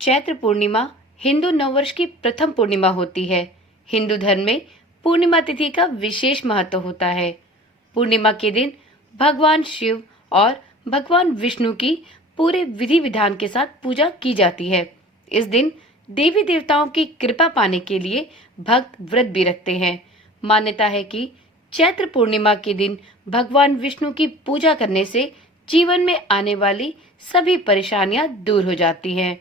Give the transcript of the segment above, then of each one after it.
चैत्र पूर्णिमा हिंदू नववर्ष की प्रथम पूर्णिमा होती है। हिंदू धर्म में पूर्णिमा तिथि का विशेष महत्व होता है। पूर्णिमा के दिन भगवान शिव और भगवान विष्णु की पूरे विधि विधान के साथ पूजा की जाती है। इस दिन देवी देवताओं की कृपा पाने के लिए भक्त व्रत भी रखते हैं। मान्यता है कि चैत्र पूर्णिमा के दिन भगवान विष्णु की पूजा करने से जीवन में आने वाली सभी परेशानियां दूर हो जाती हैं।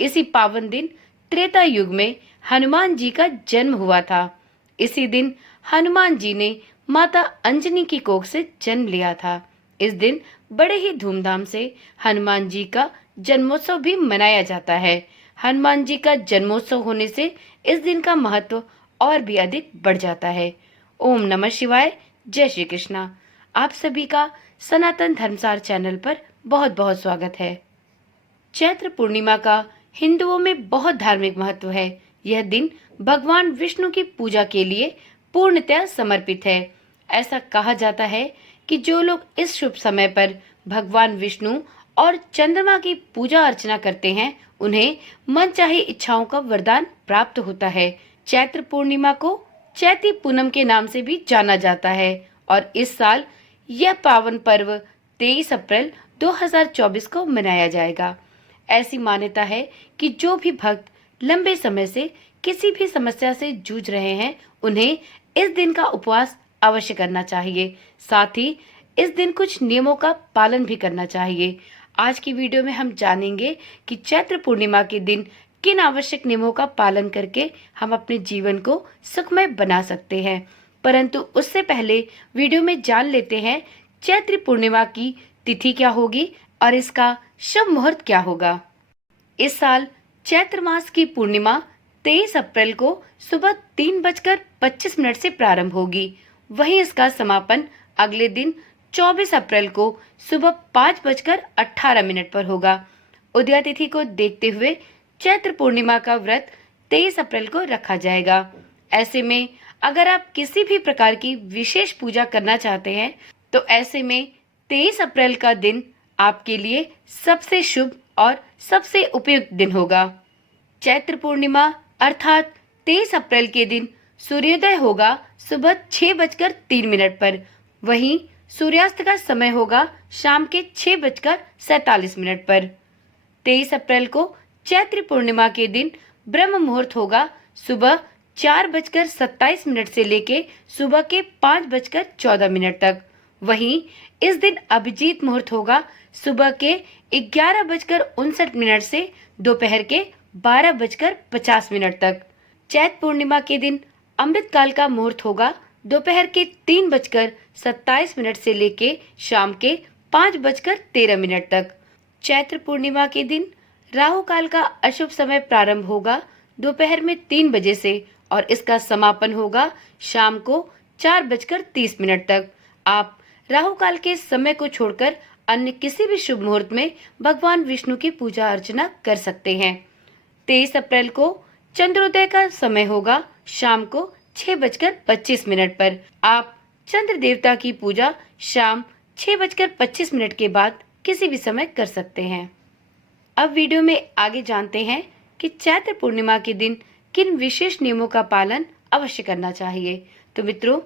इसी पावन दिन त्रेता युग में हनुमान जी का जन्म हुआ था। इसी दिन हनुमान जी ने माता अंजनी की कोख से जन्म लिया था। इस दिन बड़े ही धूमधाम से हनुमान जी का जन्मोत्सव भी मनाया जाता है। हनुमान जी का जन्मोत्सव होने से इस दिन का महत्व और भी अधिक बढ़ जाता है। ओम नमः शिवाय। जय श्री कृष्णा। आप सभी का सनातन धर्मसार चैनल पर बहुत बहुत स्वागत है। चैत्र पूर्णिमा का हिंदुओं में बहुत धार्मिक महत्व है। यह दिन भगवान विष्णु की पूजा के लिए पूर्णतः समर्पित है। ऐसा कहा जाता है कि जो लोग इस शुभ समय पर भगवान विष्णु और चंद्रमा की पूजा अर्चना करते हैं, उन्हें मनचाही इच्छाओं का वरदान प्राप्त होता है। चैत्र पूर्णिमा को चैती पूनम के नाम से भी जाना जाता है और इस साल यह पावन पर्व 23 अप्रैल 2024 को मनाया जाएगा। ऐसी मान्यता है कि जो भी भक्त लंबे समय से किसी भी समस्या से जूझ रहे हैं, उन्हें इस दिन का उपवास अवश्य करना चाहिए। साथ ही इस दिन कुछ नियमों का पालन भी करना चाहिए। आज की वीडियो में हम जानेंगे कि चैत्र पूर्णिमा के दिन किन आवश्यक नियमों का पालन करके हम अपने जीवन को सुखमय बना सकते हैं। परंतु उससे पहले वीडियो में जान लेते हैं चैत्र पूर्णिमा की तिथि क्या होगी और इसका शुभ मुहूर्त क्या होगा। इस साल चैत्र मास की पूर्णिमा 23 अप्रैल को सुबह 3:25 से प्रारंभ होगी। वहीं इसका समापन अगले दिन 24 अप्रैल को सुबह 5:18 पर होगा। उदया तिथि को देखते हुए चैत्र पूर्णिमा का व्रत 23 अप्रैल को रखा जाएगा। ऐसे में अगर आप किसी भी प्रकार की विशेष पूजा करना चाहते हैं, तो ऐसे में 23 अप्रैल का दिन आपके लिए सबसे शुभ और सबसे उपयुक्त दिन होगा। चैत्र पूर्णिमा अर्थात 23 अप्रैल के दिन सूर्योदय होगा सुबह 6:03 पर। वहीं सूर्यास्त का समय होगा शाम के 6:47 पर। 23 अप्रैल को चैत्र पूर्णिमा के दिन ब्रह्म मुहूर्त होगा सुबह 4:27 से लेके सुबह के 5:14 तक। वहीं इस दिन अभिजीत मुहूर्त होगा सुबह के 11:59 से दोपहर के 12:50 तक। चैत्र पूर्णिमा के दिन अमृत काल का मुहूर्त होगा दोपहर के 3:27 से लेके शाम के 5:13 तक। चैत्र पूर्णिमा के दिन राहु काल का अशुभ समय प्रारंभ होगा दोपहर में 3 बजे से और इसका समापन होगा शाम को 4:30 तक। आप राहु काल के समय को छोड़कर अन्य किसी भी शुभ मुहूर्त में भगवान विष्णु की पूजा अर्चना कर सकते हैं। 23 अप्रैल को चंद्रोदय का समय होगा शाम को 6:25 पर। आप चंद्र देवता की पूजा शाम 6:25 के बाद किसी भी समय कर सकते हैं। अब वीडियो में आगे जानते हैं कि चैत्र पूर्णिमा के दिन किन विशेष नियमों का पालन अवश्य करना चाहिए। तो मित्रों,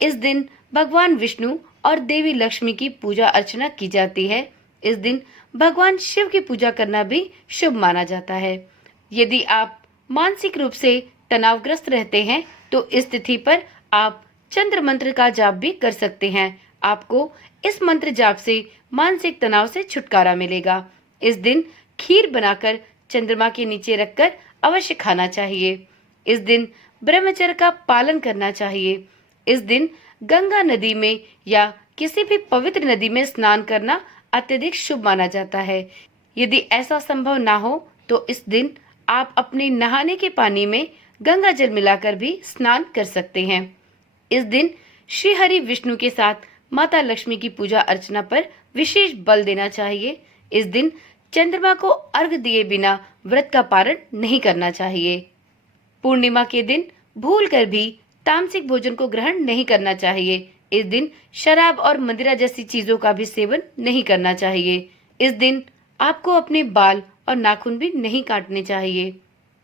इस दिन भगवान विष्णु और देवी लक्ष्मी की पूजा अर्चना की जाती है। इस दिन भगवान शिव की पूजा करना भी शुभ माना जाता है। यदि आप मानसिक रूप से तनावग्रस्त रहते हैं, तो इस तिथि पर आप चंद्र मंत्र का जाप भी कर सकते हैं। आपको इस मंत्र जाप से मानसिक तनाव से छुटकारा मिलेगा। इस दिन खीर बनाकर चंद्रमा के नीचे रखकर अवश्य खाना चाहिए। इस दिन ब्रह्मचर्य का पालन करना चाहिए। इस दिन गंगा नदी में या किसी भी पवित्र नदी में स्नान करना अत्यधिक शुभ माना जाता है। यदि ऐसा संभव ना हो, तो इस दिन आप अपने नहाने के पानी में गंगा जल मिलाकर भी स्नान कर सकते हैं। इस दिन श्री हरि विष्णु के साथ माता लक्ष्मी की पूजा अर्चना पर विशेष बल देना चाहिए। इस दिन चंद्रमा को अर्घ दिए बिना व्रत का पारण नहीं करना चाहिए। पूर्णिमा के दिन भूलकर भी तामसिक भोजन को ग्रहण नहीं करना चाहिए। इस दिन शराब और मदिरा जैसी चीजों का भी सेवन नहीं करना चाहिए। इस दिन आपको अपने बाल और नाखून भी नहीं काटने चाहिए।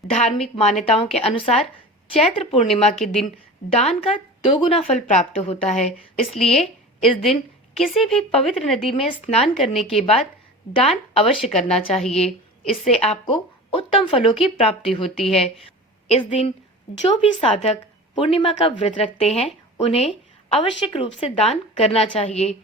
धार्मिक मान्यताओं के अनुसार चैत्र पूर्णिमा के दिन दान का 2 गुना फल प्राप्त होता है। इसलिए इस दिन किसी भी पवित्र नदी में स्नान करने के बाद दान अवश्य करना चाहिए। इससे आपको उत्तम फलों की प्राप्ति होती है। इस दिन जो भी साधक पूर्णिमा का व्रत रखते हैं उन्हें आवश्यक रूप से दान करना चाहिए।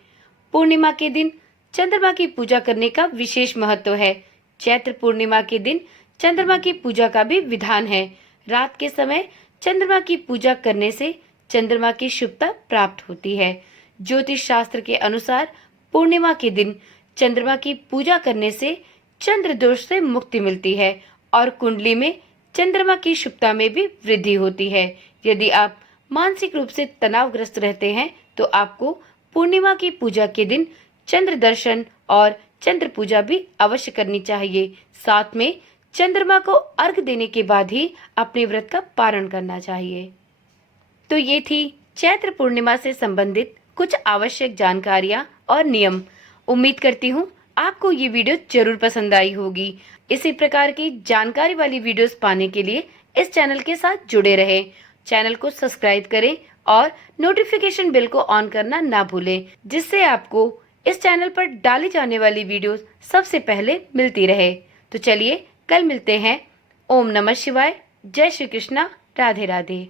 पूर्णिमा के दिन चंद्रमा की पूजा करने का विशेष महत्व है। चैत्र पूर्णिमा के दिन चंद्रमा की पूजा का भी विधान है। रात के समय चंद्रमा की पूजा करने से चंद्रमा की शुभता प्राप्त होती है। ज्योतिष शास्त्र के अनुसार पूर्णिमा के दिन चंद्रमा की पूजा करने से चंद्र दोष से मुक्ति मिलती है और कुंडली में चंद्रमा की शुभता में भी वृद्धि होती है। यदि आप मानसिक रूप से तनावग्रस्त रहते हैं तो आपको पूर्णिमा की पूजा के दिन चंद्र दर्शन और चंद्र पूजा भी अवश्य करनी चाहिए। साथ में चंद्रमा को अर्घ देने के बाद ही अपने व्रत का पारण करना चाहिए। तो ये थी चैत्र पूर्णिमा से संबंधित कुछ आवश्यक जानकारियां और नियम। उम्मीद करती हूँ आपको ये वीडियो जरूर पसंद आई होगी। इसी प्रकार की जानकारी वाली वीडियोस पाने के लिए इस चैनल के साथ जुड़े रहें। चैनल को सब्सक्राइब करें और नोटिफिकेशन बेल को ऑन करना ना भूलें, जिससे आपको इस चैनल पर डाली जाने वाली वीडियोस सबसे पहले मिलती रहे। तो चलिए कल मिलते हैं। ओम नमः शिवाय। जय श्री कृष्णा। राधे राधे।